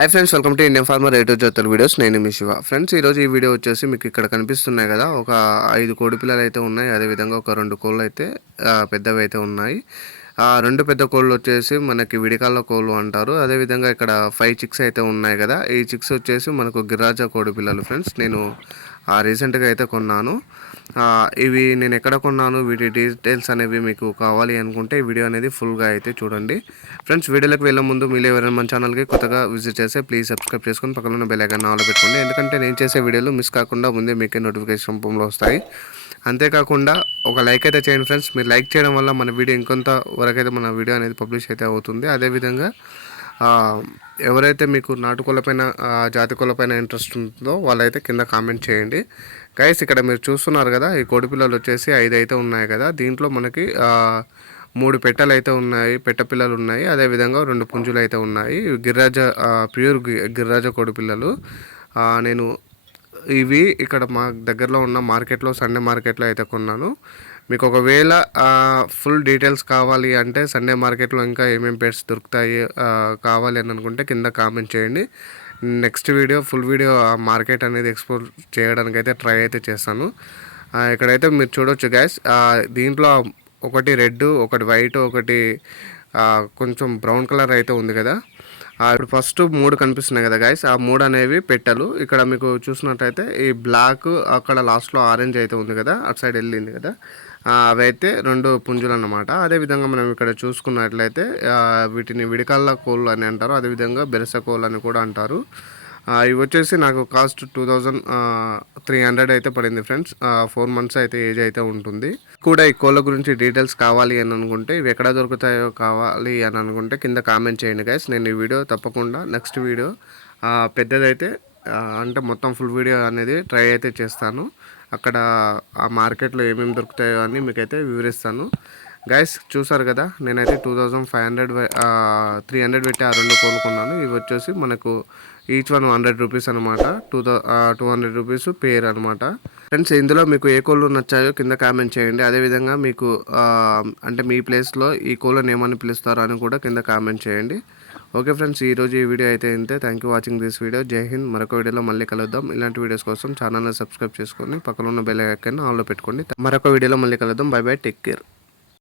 Hi friends welcome to Indian farmer రేటో జోతల్ videos నేను మీ శివ. ఫ్రెండ్స్ ఈరోజు ఈ వీడియో వచ్చేసి మీకు ఇక్కడ కనిపిస్తున్నాయి కదా. ఒక ఐదు కోడి పిల్లలు అయితే ఉన్నాయి. అదేవిధంగా ఒక రెండు కోళ్ళు అయితే పెద్దవి అయితే ఉన్నాయి. ఆ రెండు పెద్ద కోళ్ళు వచ్చేసి మనకి విడికాళ్ళ కోళ్ళు అంటారు. అదేవిధంగా ఇక్కడ ఫైవ్ చిక్స్ అయితే ఉన్నాయి కదా. ఈ చిక్స్ వచ్చేసి మనకు గిరాజా కోడి పిల్లలు ఫ్రెండ్స్ నేను రీసెంట్గా అయితే కొన్నాను. ఇవి నేను ఎక్కడ కొన్నాను వీటి డీటెయిల్స్ అనేవి మీకు కావాలి అనుకుంటే ఈ వీడియో అనేది ఫుల్గా అయితే చూడండి. ఫ్రెండ్స్ వీడియోలకు వెళ్ళే ముందు మీరు ఎవరైనా మన ఛానల్కి కొత్తగా విజిట్ చేస్తే ప్లీజ్ సబ్స్క్రైబ్ చేసుకొని పక్కన ఉన్న ఆలో పెట్టుకోండి. ఎందుకంటే నేను చేసే వీడియోలు మిస్ కాకుండా ముందే మీకే నోటిఫికేషన్ రూపంలో వస్తాయి. అంతేకాకుండా ఒక లైక్ అయితే చేయండి ఫ్రెండ్స్. మీరు లైక్ చేయడం వల్ల మన వీడియో ఇంకొంత వరకైతే మన వీడియో అనేది పబ్లిష్ అయితే అవుతుంది. అదేవిధంగా ఎవరైతే మీకు నాటుకోళ్ళపైన పైన జాతి ఇంట్రెస్ట్ ఉంటుందో వాళ్ళైతే కింద కామెంట్ చేయండి. గైస్ ఇక్కడ మీరు చూస్తున్నారు కదా ఈ కోడి పిల్లలు వచ్చేసి ఐదు అయితే ఉన్నాయి కదా. దీంట్లో మనకి మూడు పెట్టెలు అయితే ఉన్నాయి పెట్ట పిల్లలు ఉన్నాయి. అదేవిధంగా రెండు పుంజులు అయితే ఉన్నాయి గిరిరాజ ప్యూర్ గి- గిరిరాజ కోడి పిల్లలు. నేను ఇవి ఇక్కడ మా దగ్గరలో ఉన్న మార్కెట్లో సండే మార్కెట్లో అయితే కొన్నాను. మీకు ఒకవేళ ఫుల్ డీటెయిల్స్ కావాలి అంటే సండే మార్కెట్లో ఇంకా ఏమేమి పేర్స్ దొరుకుతాయి కావాలి అని అనుకుంటే కింద కామెంట్ చేయండి. నెక్స్ట్ వీడియో ఫుల్ వీడియో ఆ మార్కెట్ అనేది ఎక్స్ప్లోర్ చేయడానికి అయితే ట్రై అయితే చేస్తాను. ఇక్కడైతే మీరు చూడొచ్చు గ్యాస్ దీంట్లో ఒకటి రెడ్ ఒకటి వైట్ ఒకటి కొంచెం బ్రౌన్ కలర్ అయితే ఉంది కదా. ఇప్పుడు ఫస్ట్ మూడు కనిపిస్తున్నాయి కదా గాయస్ ఆ మూడు అనేవి పెట్టలు. ఇక్కడ మీకు చూసినట్టయితే ఈ బ్లాక్ అక్కడ లాస్ట్లో ఆరెంజ్ అయితే ఉంది కదా అటు సైడ్ వెళ్ళింది కదా. అవైతే రెండు పుంజులు అన్నమాట అదేవిధంగా మనం ఇక్కడ చూసుకున్నట్లయితే వీటిని విడికాళ్ళ కోళ్ళు అని అంటారు అదేవిధంగా బెరస కోళ్ళు అని కూడా అంటారు. ఇవి వచ్చేసి నాకు cost two thousand three hundred అయితే పడింది ఫ్రెండ్స్. ఫోర్ మంత్స్ అయితే ఏజ్ అయితే ఉంటుంది. కూడా ఈ కోళ్ళ గురించి డీటెయిల్స్ కావాలి అని అనుకుంటే ఇవి ఎక్కడ దొరుకుతాయో కావాలి అని అనుకుంటే కింద కామెంట్ చేయండి గైస్ నేను ఈ వీడియో తప్పకుండా నెక్స్ట్ వీడియో పెద్దదైతే అంటే మొత్తం ఫుల్ వీడియో అనేది ట్రై అయితే చేస్తాను. అక్కడ ఆ మార్కెట్లో ఏమేమి దొరుకుతాయో అని మీకైతే వివరిస్తాను. గైస్ చూసారు కదా నేనైతే two thousand five hundred three hundred పెట్టి ఆ రెండు కోలుకున్నాను ఇవి వచ్చేసి మనకు ఈచ్ వన్ హండ్రెడ్ రూపీస్ అనమాట two two hundred rupees pair అనమాట ఫ్రెండ్స్ ఇందులో మీకు ఏ కోళ్ళు నచ్చాయో కింద కామెంట్ చేయండి. అదేవిధంగా మీకు అంటే మీ ప్లేస్లో ఈ కోళ్ళని ఏమని పిలుస్తారో అని కూడా కింద కామెంట్ చేయండి. ఓకే ఫ్రెండ్స్ ఈ రోజు ఈ వీడియో అయితే ఇంతే. Thank you watching this video Jai Hind మరొక వీడియోలో మళ్ళీ కలుద్దాం. ఇలాంటి వీడియోస్ కోసం ఛానల్ని సబ్స్క్రైబ్ చేసుకొని పక్కన ఉన్న బెల్ ఐకాన్ ఆన్లో పెట్టుకోండి. మరొక వీడియోలో మళ్ళీ కలుద్దాం. By bye take care